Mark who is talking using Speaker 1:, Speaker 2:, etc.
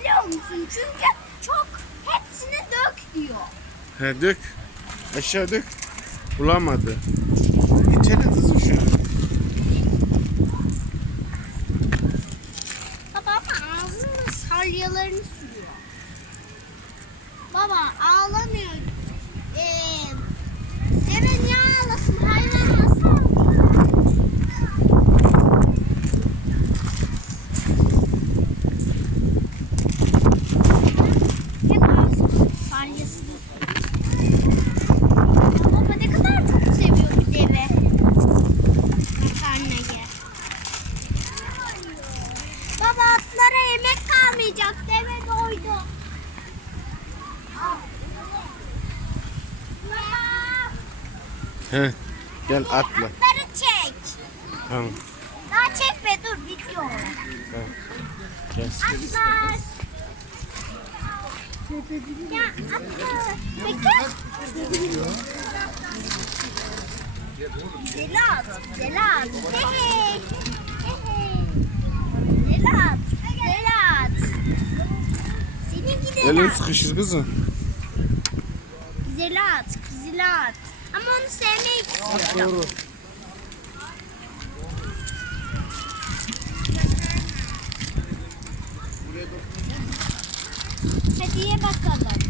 Speaker 1: biliyor musun? Çünkü çok hepsini dök diyor.
Speaker 2: He dök. Aşağı dök. Bulamadı. İtele kızım şunu.
Speaker 1: Baba ama ağzının salyalarını sürüyor. Baba yemek kalmayacak. Deve doydu.
Speaker 2: He. Gel atla.
Speaker 1: Atları çek.
Speaker 2: Tamam.
Speaker 1: Daha çekme dur bitiyor.
Speaker 2: Tamam. Gel.
Speaker 1: Atlar. Ya atlar. Zelat. Zelat.
Speaker 2: Elin sıkışır kızım.
Speaker 1: Güzel at, güzel at. Ama onu sevmeyi istiyorum.
Speaker 2: Doğru.
Speaker 1: Hadi ye bakalım.